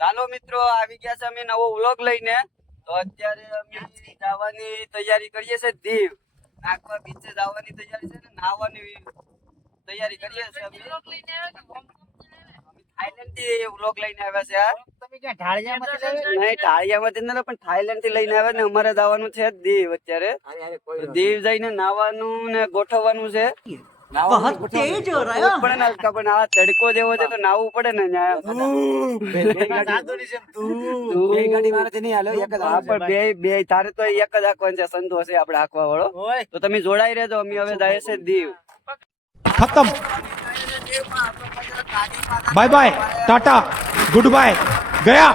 ચાલો મિત્રો આવી ગયા છે અમે નવો વ્લોગ લઈને. તો અત્યારે અમે જવાની તૈયારી કરીએ છીએ દીવ. નાગવા બીચે જવાની તૈયારી છે ને નાહવાની તૈયારી કરીએ છીએ અમે. થાઈલેન્ડ થી વ્લોગ લઈને આવ્યા છે યાર. તમે ક્યાં ઢાળિયામાંથી લાવ્યા? નહીં ઢાળિયામાંથી નથી પણ થાઈલેન્ડ થી લઈને આવ્યા ને અમારે જવાનું છે દીવ અત્યારે. તો દીવ જઈને નાહવાનું ને ગોઠવવાનું છે. બહુત તેજ હો રહા है પડે ને પણ આ તડકો જેવો છે તો નાહવું પડે ને બે તારે તો એક જ હાંકવાનું છે. સંતોષ છે આપણે હાંકવા વાળો. તો તમે જોડાઈ રહેજો. અમે હવે જાય છે દીવ. खत्म bye bye tata goodbye गया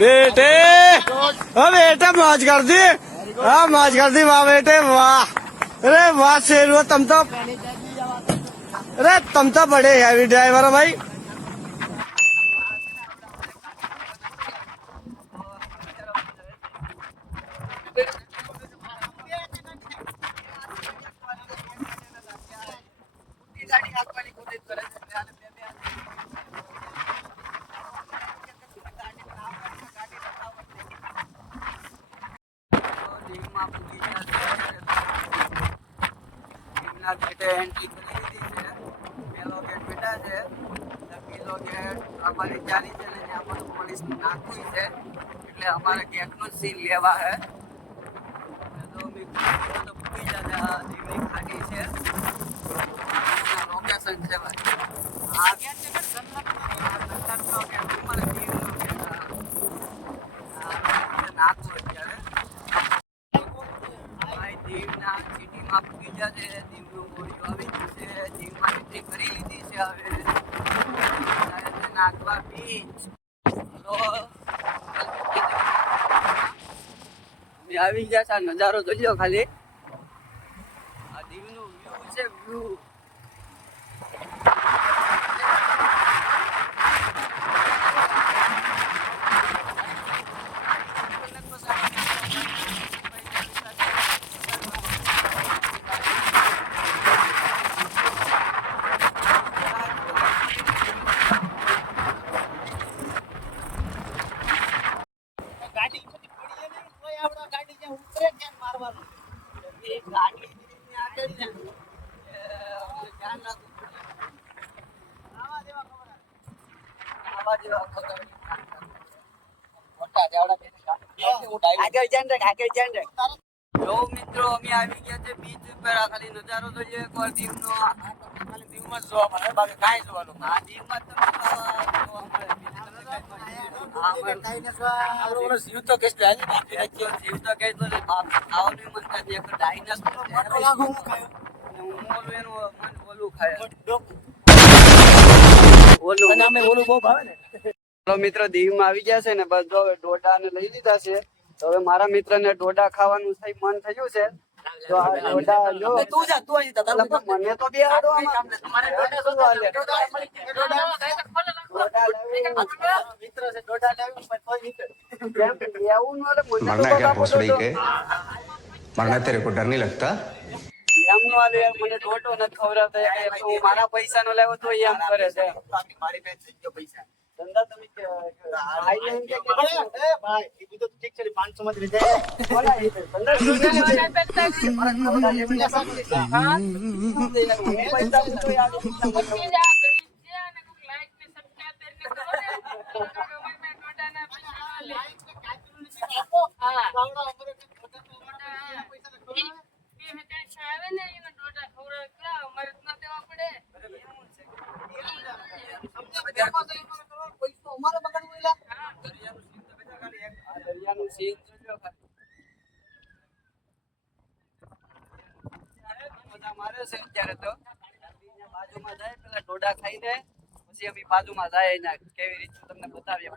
बेटे बेटे मौज कर दी हाँ मौज कर दी वाह बेटे वाह अरे वाह शेर वो तुम तो बड़े हैवी ड्राइवर हो भाई એન્ટ્રી કરી દીધી છે. પેલો ગેટ બેઠા છે. બીજો ગેટ અમારી ચાલી છે ને ત્યાં બધું પોલીસ નાખવી છે એટલે અમારે ગેટ નું સીન લેવા હે. તો મિત્રો તો પૂરી જતા દીવની ખાડી છે. લોકેશન છે ભાઈ આ ગેટ છે સંતરનો ગેટ અમારે દીવનો ગેટ નાખવું અત્યારે દીવના સિટીમાં પૂરી જશે. દીવનું ગોળીઓ આવી ગયું છે. દીવમાં એન્ટ્રી કરી લીધી છે. હવે નાગવા બીચ તો આવી ગયા છે. આ નજારો જોઈ લો ખાલી. આ દીવનું વ્યૂ છે વ્યૂ. જો મિત્રો અમે આવી ગયા છે બીચ ઉપર. આ ખાલી નજારો જોઈએ એકવાર દીવનો. દીવમાં જ જોવા મળે બાકી કાંઈ જોવાનું. આ દીવમાં જીવ તો કઈ મિત્રો દીવમાં આવી ગયા છે ને બસ જો હવે ડોડા ને લઈ લીધા છે. તો હવે મારા મિત્ર ને ડોડા ખાવાનું મન થયું છે. તો આ ડોડા જો તું જા તું અહીં તને તો બેહાડો આમાં. તમારે ડોડા શું હાલે? મિત્ર છે ડોડા લાવ્યું પણ કોઈ નીકળ. કેમ કે એવું ન હાલે. मरना है क्या भोसड़ी के मरना तेरे को डर नहीं लगता એમ નો હાલે યાર. મને ડોડો નથી ખવડાવતા. હું મારા પૈસા નો લાવ્યો તો એમ કરે છે. મારી પાસે થઈ પૈસા ધંધા તમે ભાઈ એમ કે ભાઈ એ બધું ઠીક છે 500 માં લઈ જાય. બોલા એ ધંધા દરિયાનું સીન મજા મારે છે અત્યારે તો. બાજુમાં જાય પેલા ડોડા ખાઈને પછી અમે બાજુમાં જાય ને કેવી રીતે તમને બતાવીએ.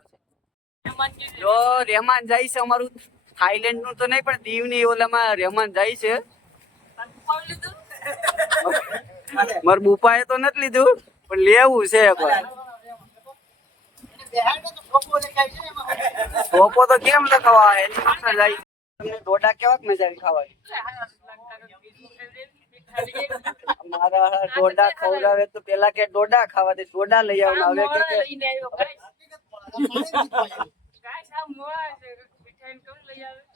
પછી જો રહેમાન જાય છે અમારું થાઈલેન્ડ નું તો નહીં પણ દીવની ઓલામાં રહેમાન જાય છે. મારા બુપાએ તો નથી લીધું પણ લેવું છે એકવાર. ટોપો તો કેમ લખાવા એની પાછળ જાય તમને ડોડા કેવા મજા આવી ખાવાની મારા ડોડા ખવડાવે તો પેલા કે ડોડા ખાવા દે ડોડા લઈ આવવાના હવે કે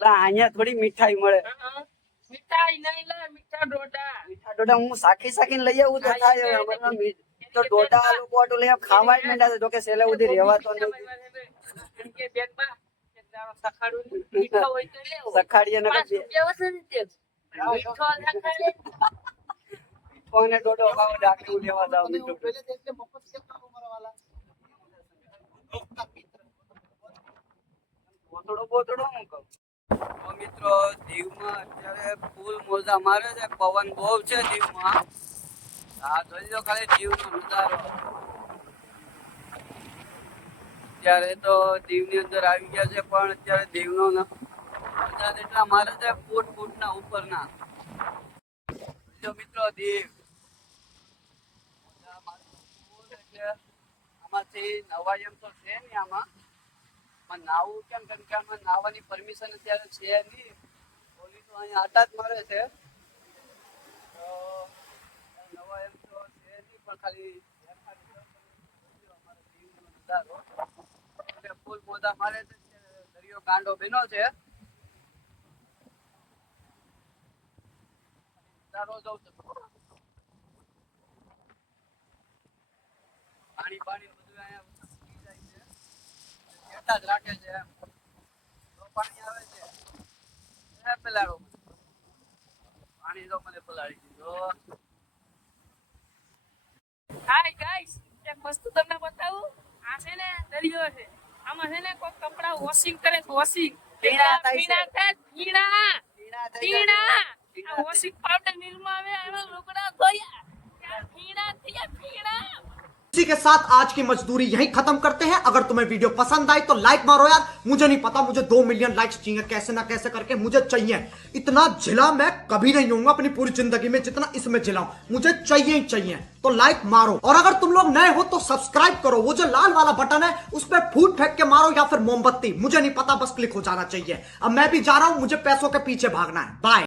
અહીંયા થોડી મીઠાઈ મળે મીઠા ડોડા હું સાખી સાખીને લઈ આવું તો થાય હવે તો ડોડા લોકો આટલું લઈ ખાવા જ માંડ્યા છે જો કે છેલ્લે સુધી રહેવાતો નથી સખાડીએ ને અને ડોડો ખાવા ડાકું લેવા જાવ બોતડો હું કહું તો મિત્રો દીવમાં અત્યારે ફૂલ મોજા મારે છે પવન બહુ છે દીવમાં આ જોઈ લો ખાલી દીવનો નજારો અત્યારે તો દીવની અંદર આવી ગયા છે પણ અત્યારે દીવનો વરસાદ એટલા મારે છે ફૂટના ઉપરના જો મિત્રો દીવ આમાંથી નવા એમ તો છે ને આમાં નાવું કેમ કેમ કે આમાં નાવાની પરમિશન અત્યારે છે નહીં ઓલી તો અહીંયા આટા જ મારે છે તો નવા એમ તો છે નહીં પણ ખાલી ફૂલ મોજા મારે છે દરિયો ગાંડો બન્યો છે પાણી પાણી બધું અહીંયા જ રાખે છે પાણી આવે છે પલાળો પાણી તો મને પલાળી દીધો હાય ગાઈસ એક વસ્તુ તમને બતાવું આ છે ને દરિયો છે આમાં છે ને કોઈ કપડા વોશિંગ કરે વોશિંગ આ વોશિંગ પાવડર નિર્માવે એમાં લુગડા ધોયા ફીણા થયા ફીણા इसी के साथ आज की मजदूरी यहीं खत्म करते हैं। अगर तुम्हें वीडियो पसंद आई तो लाइक मारो यार, मुझे नहीं पता, मुझे 2 मिलियन लाइक्स चाहिए कैसे ना कैसे करके, मुझे चाहिए। इतना झिला मैं कभी नहीं होऊंगा अपनी पूरी जिंदगी में जितना इसमें झिलाऊं, मुझे चाहिए ही चाहिए। तो लाइक मारो और अगर तुम लोग नए हो तो सब्सक्राइब करो, वो जो लाल वाला बटन है उस पर फूट फेंक के मारो या फिर मोमबत्ती, मुझे नहीं पता, बस क्लिक हो जाना चाहिए। अब मैं भी जा रहा हूं, मुझे पैसों के पीछे भागना है। बाय।